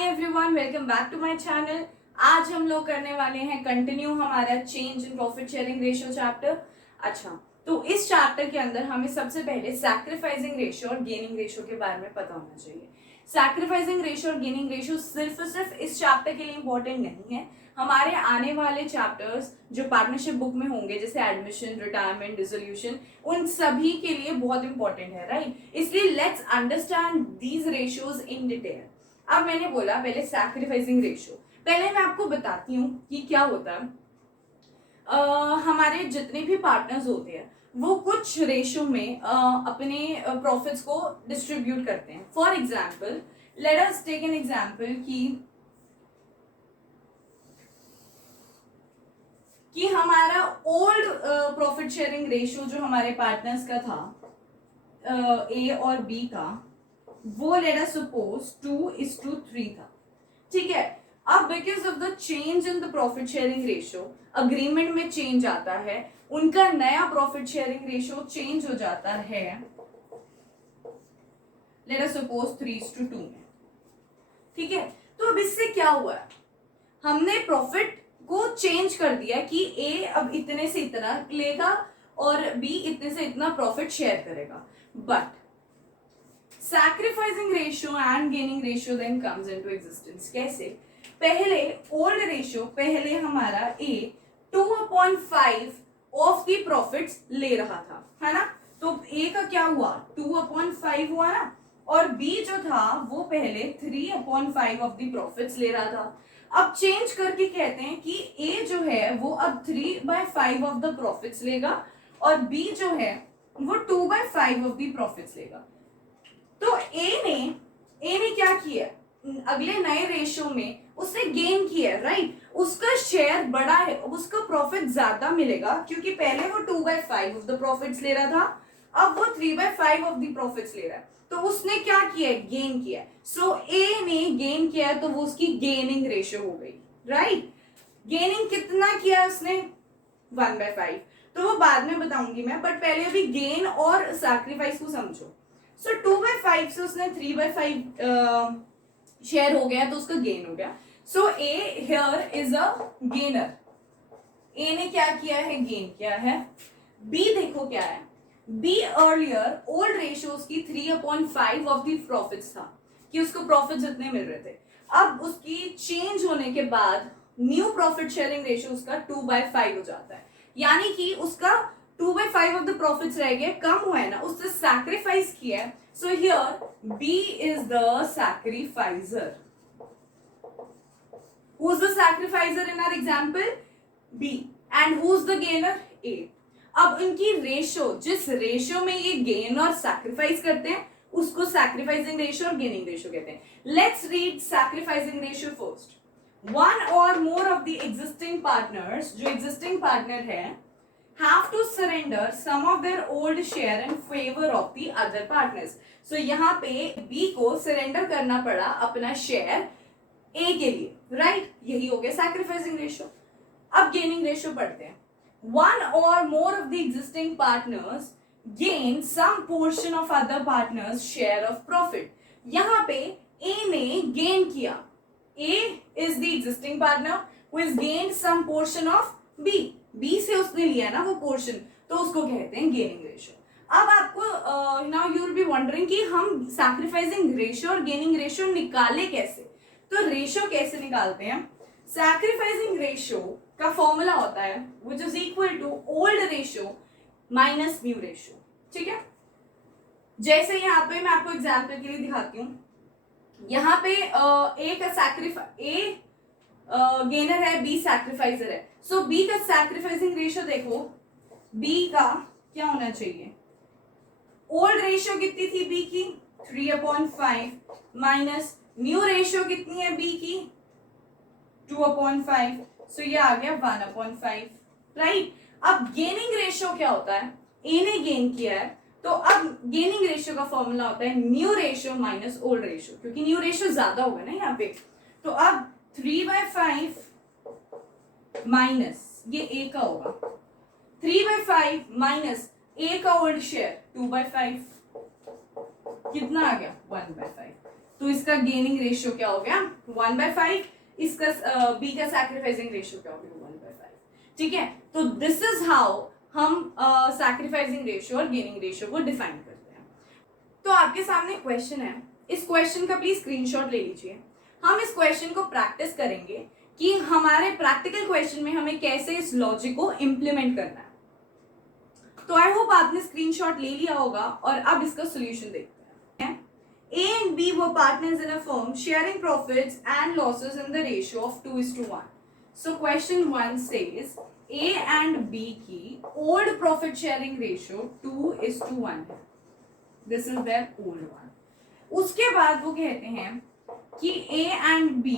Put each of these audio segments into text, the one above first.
Hi everyone, welcome back to my channel. आज हम लोग करने वाले हैं कंटिन्यू हमारा change in profit sharing ratio chapter. अच्छा, तो इस चैप्टर के अंदर हमें सबसे पहले सैक्रिफाइसिंग रेशियो और गेनिंग रेशियो के बारे में पता होना चाहिए। सैक्रिफाइसिंग रेशियो और गेनिंग रेशियो सिर्फ इस चैप्टर के लिए इंपॉर्टेंट नहीं है, हमारे आने वाले चैप्टर्स जो पार्टनरशिप बुक में होंगे जैसे एडमिशन, रिटायरमेंट, डिसोल्यूशन, उन सभी के लिए बहुत इंपॉर्टेंट है, राइट। इसलिए let's understand these ratios in detail. अब मैंने बोला पहले सैक्रिफाइसिंग रेशियो, पहले मैं आपको बताती हूँ कि क्या होता है। हमारे जितने भी पार्टनर्स होते हैं वो कुछ रेशियो में अपने प्रॉफिट्स को डिस्ट्रीब्यूट करते हैं। For example, let us take an example कि हमारा ओल्ड प्रॉफिट शेयरिंग रेशियो जो हमारे पार्टनर्स का था ए और बी का, वो लेट अस सपोज 2:3 था, ठीक है। अब because of the change in the profit sharing ratio, agreement में चेंज आता है, उनका नया प्रॉफिट शेयरिंग रेशियो चेंज हो जाता है, लेट अस सपोज 3:2 में, ठीक है। तो अब इससे क्या हुआ है, हमने प्रॉफिट को चेंज कर दिया कि ए अब इतने से इतना लेगा और बी इतने से इतना प्रॉफिट शेयर करेगा। But sacrificing ratio and gaining ratio then comes into existence। कैसे? पहले old ratio, पहले हमारा A 2/5 ऑफ दी प्रॉफिट्स ले रहा था, है ना। तो A का क्या हुआ, 2/5 हुआ ना, और B जो था वो पहले 3/5 ऑफ दी प्रॉफिट्स ले रहा था। अब चेंज करके कहते हैं कि A जो है वो अब 3/5 ऑफ द प्रॉफिट्स लेगा और B जो है वो 2/5 ऑफ दी प्रॉफिट्स लेगा। तो ए ने क्या किया, अगले नए रेशियो में उसने गेन किया, राइट। उसका शेयर बड़ा है, उसका प्रॉफिट ज्यादा मिलेगा क्योंकि पहले वो 2/5 ऑफ द प्रॉफिट्स ले रहा था, अब वो 3/5 ऑफ द प्रॉफिट्स ले रहा है। तो उसने क्या किया, गेन किया। सो ए ने गेन किया तो वो उसकी गेनिंग रेशियो हो गई, राइट। गेनिंग कितना किया उसने, 1/5। तो वो बाद में बताऊंगी मैं, बट पहले अभी गेन और सैक्रिफाइस को समझो। सो 2/5 से उसने 3/5 शेयर हो गया तो उसका गेन हो गया। सो ए हियर इज अ गेनर। ए ने क्या किया है, गेन किया है। बी देखो क्या है, बी अर्लियर ओल्ड रेशियोज की 3/5 ऑफ द प्रॉफिट्स था कि उसको प्रॉफिट जितने मिल रहे थे। अब उसकी चेंज होने के बाद न्यू प्रॉफिट शेयरिंग रेशियो उसका 2/5 हो जाता है, यानी कि उसका 2/5 ऑफ द प्रॉफिट्स रह गए, कम हुआ है ना, उससे सैक्रिफाइस किया है। So here B is the sacrificer. Who is the sacrificer in our example, B, and who is the gainer, A. अब इनकी रेशियो, जिस रेशियो में ये गेन और सैक्रिफाइस करते हैं उसको सैक्रिफाइसिंग रेशियो और गेनिंग रेशियो कहते हैं। Let's read sacrificing ratio first. One or more of the existing partners, जो एग्जिस्टिंग पार्टनर है, have to surrender some of their old share in favor of the other partners। So यहाँ पे B को surrender करना पड़ा अपना share A के लिए, राइट। यही हो गया sacrificing ratio। अब gaining ratio पढ़ते हैं। One or more of the existing partners gain some portion of other partners share of profit। यहाँ पे A ने gain किया, A is the existing partner who has gained some portion of B। B से उसने लिया ना वो portion, तो उसको कहते हैं गेनिंग रेशियो। अब आपको now you will be wondering कि हम सैक्रिफाइसिंग रेशियो और गेनिंग रेशियो निकाले कैसे। तो रेशियो कैसे निकालते हैं, सैक्रिफाइसिंग रेशियो का फॉर्मूला होता है which is equal to old ratio minus new ratio, ठीक है। जैसे यहाँ पे मैं आपको एग्जाम्पल के लिए दिखाती हूँ, यहाँ पे ए का सैक्रिफाइस गेनर है, बी सैक्रिफाइजर है। सो बी का सैक्रिफाइसिंग रेशियो देखो, बी का क्या होना चाहिए, ओल्ड रेशियो कितनी थी बी की, 3/5 माइनस न्यू रेशियो कितनी है बी की, 2/5। सो ये आ गया 1/5, राइट। अब गेनिंग रेशियो क्या होता है, ए ने गेन किया है, तो अब गेनिंग रेशियो का फॉर्मूला होता है new ratio minus old ratio, क्योंकि न्यू रेशियो ज्यादा होगा ना यहाँ पे। तो अब 3/5 माइनस ये ए का होगा, 3/5 माइनस ए का ओल्ड शेयर 2/5, कितना आ गया, 1/5। तो इसका गेनिंग रेशियो क्या हो गया 1/5, इसका बी का सैक्रिफाइसिंग रेशियो क्या हो गया 1/5. ठीक है, तो दिस इज हाउ हम सैक्रिफाइसिंग रेशियो और गेनिंग रेशियो को डिफाइन करते हैं. तो आपके सामने क्वेश्चन है, इस क्वेश्चन का प्लीज स्क्रीनशॉट ले लीजिए. हम इस क्वेश्चन को प्रैक्टिस करेंगे कि हमारे प्रैक्टिकल क्वेश्चन में हमें कैसे इस लॉजिक को इम्प्लीमेंट करना है. तो आई होप आपने स्क्रीनशॉट ले लिया होगा और अब इसका सोल्यूशन देखते हैं. A and B were partners in a firm sharing profits and losses in the ratio of 2:1. So question 1 says A and B की old profit sharing ratio 2:1 है. This is their old one. उसके बाद वो कहते हैं कि A and B,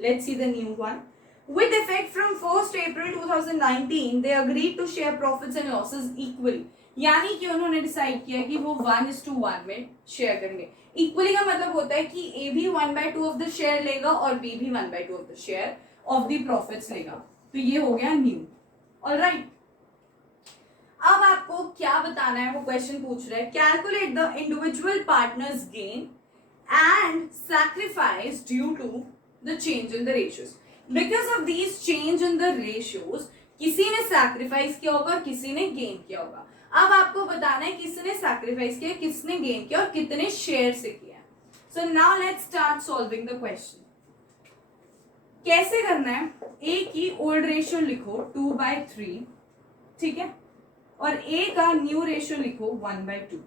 let's see the new one. With effect from 1st April 2019, they agreed to share profits and losses equally. यानी कि उन्होंने डिसाइड किया कि वो 1:1 में शेयर करेंगे. इक्वली का मतलब होता है कि ए भी 1/2 ऑफ द शेयर लेगा और बी भी 1/2 of the share of the profits लेगा. तो ये हो गया न्यू. ऑलराइट, अब आपको क्या बताना है, वो क्वेश्चन पूछ रहा है. Calculate the individual partners gain and sacrifice due to the change in the ratios. Because of these change in the ratios किसी ने सैक्रिफाइस किया होगा, किसी ने गेन किया होगा. अब आपको बताना है किसने सैक्रिफाइस किया, किसने गेन किया और कितने शेयर से किया. So now let's start solving the question. कैसे करना है, ए की ओल्ड रेशियो लिखो 2/3, ठीक है, और ए का न्यू रेशियो लिखो 1/2.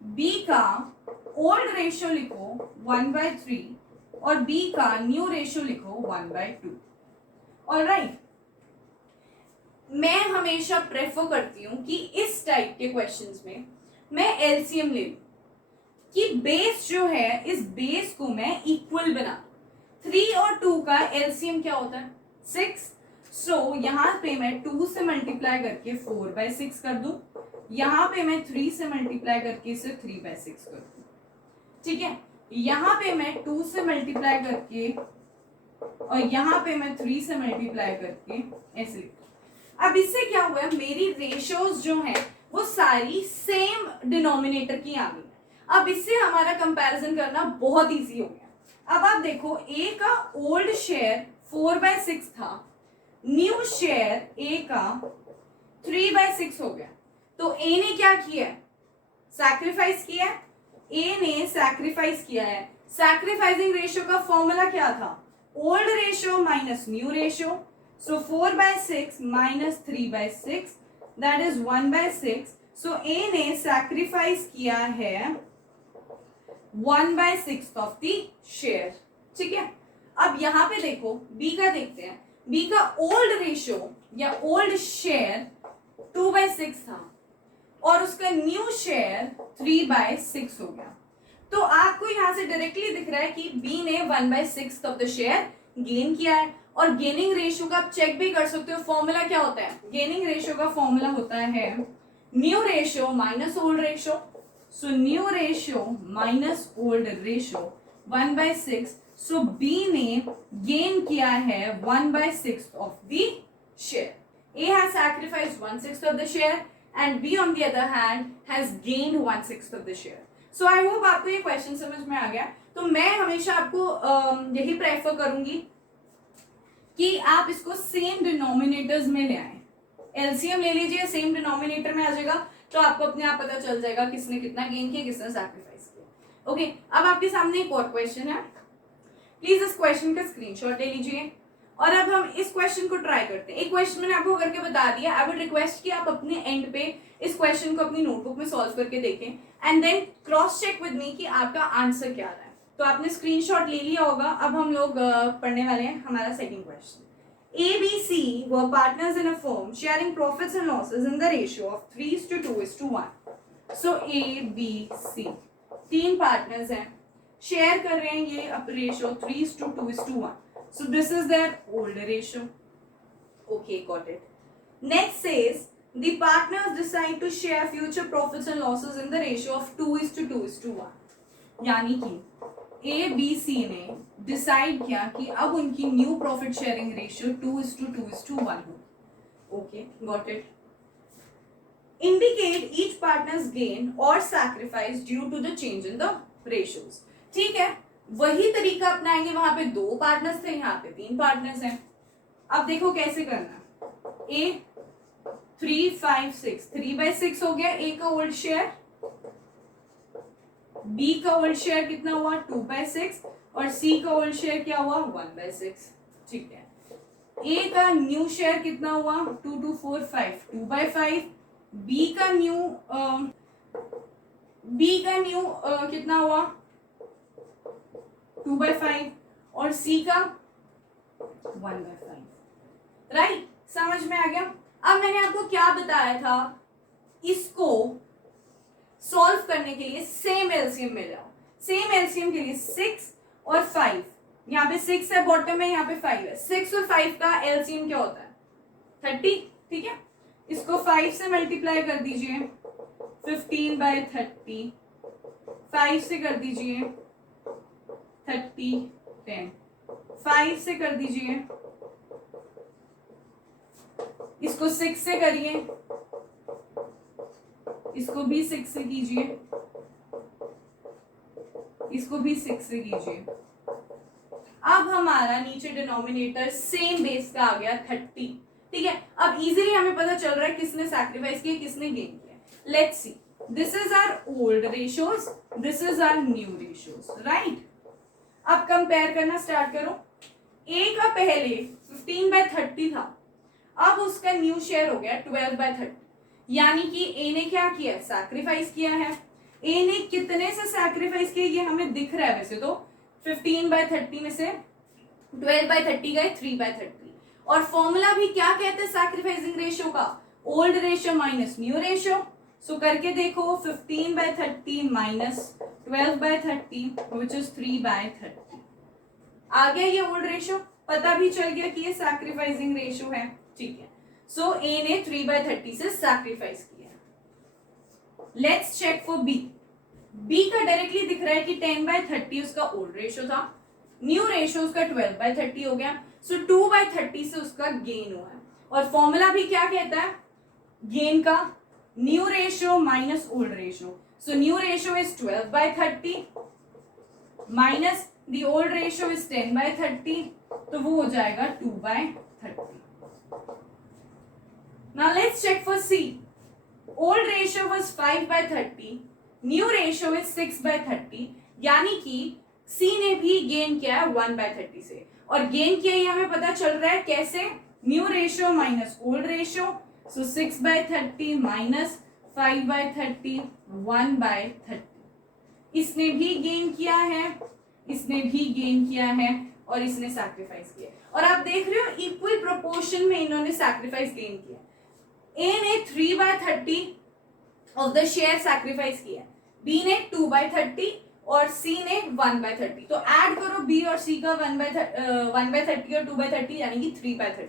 बी का ओल्ड रेशियो लिखो 1/3 और बी का न्यू रेशियो लिखो 1/2. ऑलराइट, मैं हमेशा प्रेफर करती हूं कि इस टाइप के क्वेश्चंस में मैं एलसीएम ले लूं, कि बेस जो है इस बेस को मैं इक्वल बना. 3 और 2 का एलसीएम क्या होता है 6. सो यहां पे मैं 2 से मल्टीप्लाई करके 4/6 कर दूं, यहां पे मैं 3 से मल्टीप्लाई करके इसे 3/6 कर दूं. ठीक है, यहां पे मैं 2 से मल्टीप्लाई करके और यहां पे मैं 3 से मल्टीप्लाई करके ऐसे लिखूं. अब इससे क्या हुआ है, मेरी रेशियोज जो हैं वो सारी सेम डिनोमिनेटर की आ गई. अब इससे हमारा कंपैरिजन करना बहुत इजी हो गया. अब आप देखो, ए का ओल्ड शेयर 4/6 था, न्यू शेयर ए का 3/6 हो गया. तो ए ने क्या किया है, सैक्रिफाइस किया है. ए ने सैक्रिफाइस किया है. सैक्रिफाइसिंग रेशियो का फॉर्मूला क्या था, old ratio minus new ratio. So 4/6 minus 3/6 that is 1/6. So A ने sacrifice किया है 1/6 of the share. ठीक है, अब यहाँ पे देखो B का देखते हैं. B का old ratio या old share 2/6 था और उसका new share 3/6 हो गया. तो आपको यहाँ से डायरेक्टली दिख रहा है कि B ने 1/6 of the share गेन किया है. और गेनिंग रेशियो का आप चेक भी कर सकते हो. फॉर्मूला क्या होता है, गेनिंग रेशियो का फॉर्मूला होता है new ratio minus old ratio. So new ratio minus old ratio 1/6. सो बी ने गेन किया है 1/6 of the share. A has sacrificed 1/6 of the share and be on the other hand has gained 1/6 of the share. So I hope आपको ये question समझ में आ गया. तो मैं हमेशा आपको यही प्रेफर करूंगी कि आप इसको सेम डिनोमिनेटर्स में ले आए. एलसीएम ले लीजिए, सेम डिनोमिनेटर में आ जाएगा, तो आपको अपने आप पता चल जाएगा किसने कितना गेन किया, किसने सैक्रिफाइस किया. ओके, अब आपके सामने एक और क्वेश्चन है. प्लीज इस क्वेश्चन का स्क्रीनशॉट ले लीजिए और अब हम इस क्वेश्चन को ट्राई करते हैं. एक क्वेश्चन मैंने आपको करके बता दिया. आई वुड रिक्वेस्ट कि आप अपने एंड पे इस क्वेश्चन को अपनी नोटबुक में सॉल्व करके देखें and then cross check with me कि आपका आंसर क्या आ रहा है. तो आपने स्क्रीनशॉट ले लिया होगा. अब हम लोग पढ़ने वाले हैं हमारा second question. ABC were partners in a firm sharing profits and losses in the ratio of 3:2:1. So A, B, C तीन पार्टनर्स हैं, शेयर कर रहे हैं ये अब ratio 3:2:1. So this is their old ratio. Okay, got it. Next says the partners decide to share future profits and losses in the ratio of 2:2:1. यानी कि A B C ने डिसाइड किया कि अब उनकी न्यू प्रॉफिट शेयरिंग रेशियो 2:2:1 हो. Okay, got it. Indicate each partners gain और sacrifice due to the change in the ratios. ठीक है, वही तरीका अपनाएंगे, वहां पे 2 पार्टनर्स थे, यहाँ पे 3 पार्टनर्स हैं। अब देखो कैसे करना। ए 3 5 6, 3/6 हो गया ए का ओल्ड शेयर, बी का ओल्ड शेयर कितना हुआ 2/6 और सी का ओल्ड शेयर क्या हुआ 1/6। ठीक है, ए का न्यू शेयर कितना हुआ 2 2 4 5, 2/5। बी का न्यू कितना हुआ 2/5 और सी का 1/5। राइट, समझ में आ गया। अब मैंने आपको क्या बताया था, इसको सॉल्व करने के लिए सेम एलसीएम में जाओ। सेम एलसीएम के लिए 6 और 5, यहाँ पे 6 है बॉटम में, यहाँ पे 5 है। 6 और 5 का एलसीएम क्या होता है 30। ठीक है, इसको 5 से मल्टीप्लाई कर दीजिए 15/30, 5 से कर दीजिए 30 10, 5 से कर दीजिए, इसको 6 से करिए, इसको भी 6 से कीजिए, इसको भी 6 से कीजिए। अब हमारा नीचे डिनोमिनेटर सेम बेस का आ गया 30। ठीक है, अब इजीली हमें पता चल रहा है किसने सैक्रिफाइस किया किसने गेन किया। Let's see, this is our old ratios, this is our new ratios, right. अब कंपेयर करना स्टार्ट करो। ए का पहले 15/30 था, अब उसका न्यू शेयर हो गया 12/30, यानी कि ए ने क्या किया सैक्रिफाइस किया है। ए ने कितने से सैक्रिफाइस किया ये हमें दिख रहा है, वैसे तो 15/30 में से 12/30 गए 3/30। और फॉर्मूला भी क्या कहते हैं सैक्रिफाइसिंग रेशियो का, old ratio minus new ratio. So करके देखो 15/30 माइनस 12/30 विच इज 3/30। आ गया ये ओल्ड रेशियो, पता भी चल गया कि ये सैक्रिफाइसिंग रेशियो है। ठीक है, सो ए ने 3/30 से सैक्रिफाइस किया। Let's check for B. B का डायरेक्टली दिख रहा है कि 10/30 उसका ओल्ड रेशियो था, न्यू रेशियो उसका 12/30 हो गया, सो 2/30 से उसका गेन हुआ है। और फॉर्मूला भी क्या कहता है गेन का, new ratio minus old ratio. So new ratio is 12/30 minus the old ratio is 10/30, तो वो हो जाएगा 2/30। Now let's check for C. Old ratio was 5/30, new ratio is 6/30, यानी कि C ने भी गेन किया है 1/30 से, और गेन किया ये हमें पता चल रहा है कैसे, new ratio minus old ratio. So 6/30 minus 5/30 1/30। इसने भी गेन किया है, इसने भी गेन किया है, और इसने सैक्रिफाइस किया। और आप देख रहे हो इक्वल प्रोपोर्शन में इन्होंने सैक्रिफाइस गेन किया। ए ने 3/30 ऑफ द शेयर सैक्रिफाइस किया, बी ने 2/30 और सी ने 1/30। तो ऐड करो बी और सी का 1/30 और 2/30 यानी कि 3/30।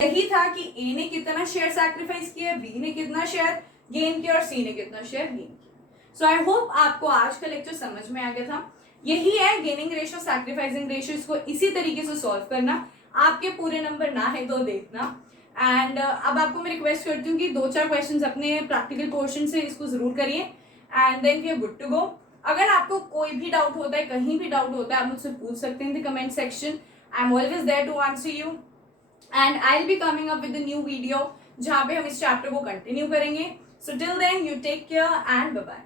यही था कि ए ने कितना शेयर सैक्रिफाइस किया, बी ने कितना शेयर गेन किया और सी ने कितना शेयर गेन किया। सो आई होप आपको आज का लेक्चर समझ में आ गया था। यही है गेनिंग रेशियो सैक्रिफाइसिंग रेशियो, इसको इसी तरीके से सॉल्व करना। आपके पूरे नंबर ना है तो देखना। एंड अब आपको मैं रिक्वेस्ट करती हूँ कि 2-4 क्वेश्चंस अपने प्रैक्टिकल पोर्शन से इसको जरूर करिए, and then we are good to go. अगर आपको कोई भी डाउट होता है, कहीं भी डाउट होता है, आप मुझसे पूछ सकते हैं in the comment section. I am always there to answer you, and I will be coming up with a new video जहाँ पे हम इस चैप्टर को कंटिन्यू करेंगे। So till then you take care and bye bye.